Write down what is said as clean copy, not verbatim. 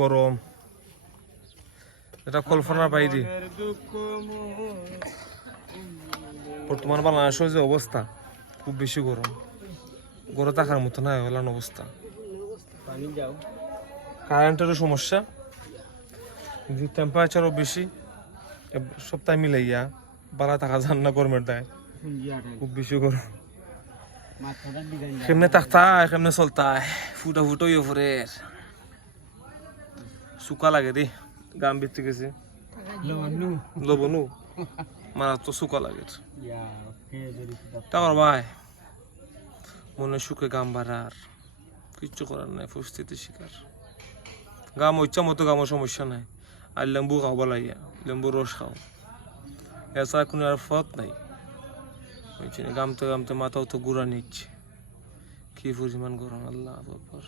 গরম, এটা কল্পনার বাইরে। বর্তমান বাংলাদেশের যে অবস্থা, খুব বেশি গরম, ঘরে থাকার মতো না হলান অবস্থা। কারেন্টেরও সমস্যা, টেম্পারেচারও বেশি, সপ্তাহে মিলাইয়া বালা থাকা যান না গরমের দায়, খুব বেশি গরম। কেমনে থাকতায়, কেমনে চলতায়, ফুটা ফুটো ইয়ে ফোরের শুকা লাগে রে, গাম বেঁচে গেছে লবণু মারা তো শুকা লাগে। টাকার ভাই মনে সুখে গাম বাড়ার কিচ্ছু করার নাই, পরিস্থিতি শিকার। গাম ইচ্ছা মতো গামের সমস্যা নাই, আর লেম্বু খাও বলাইয়া, লেম্বু রস খাও, এছাড়া কোনো আর পথ নাই। গামতে গামতে মাথাও তো গুড়া নিচ্ছে, কি পরিমাণ গরম, আল্লাহ আকবার।